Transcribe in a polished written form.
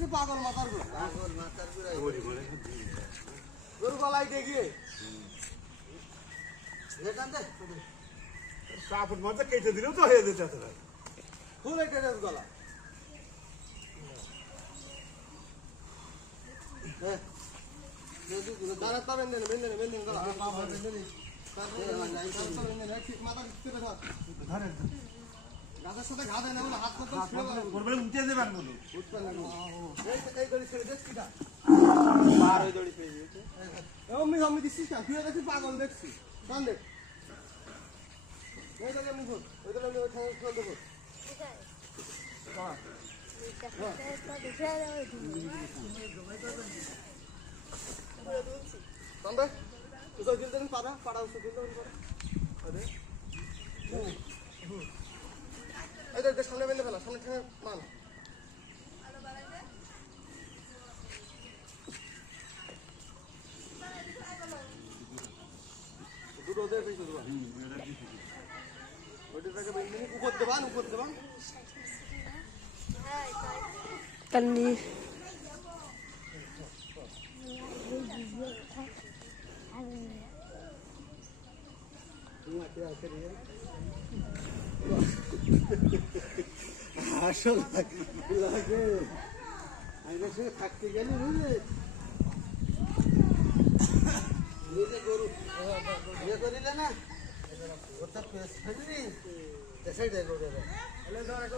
দেখছি পাগল মাথার গুড়া গরু গলায় দেখিয়ে সাপুট মাথা কেটে দিলেও তো হয়ে যেতে ফুল এটা গলা গাছের সাথে ঘা দেয় না হাত উঠে দেবেন বলো আমি দিচ্ছিস না তুই দেখছি পাগল দেখছি কান দেখ পাড়া পাড়া সামনে বেঁধে ফেলা সামনে ঠেঙে মান দুটো ওদের বেশি দেবা ওইটাকে বেঁধে উপর দেবান কান্নি আসল লাগে আগের সঙ্গে থাকতে গেলে বুঝলে গরু ইয়ে করিলে না ওটা পেস ফেলবি দেখাই দেয় গরু ধর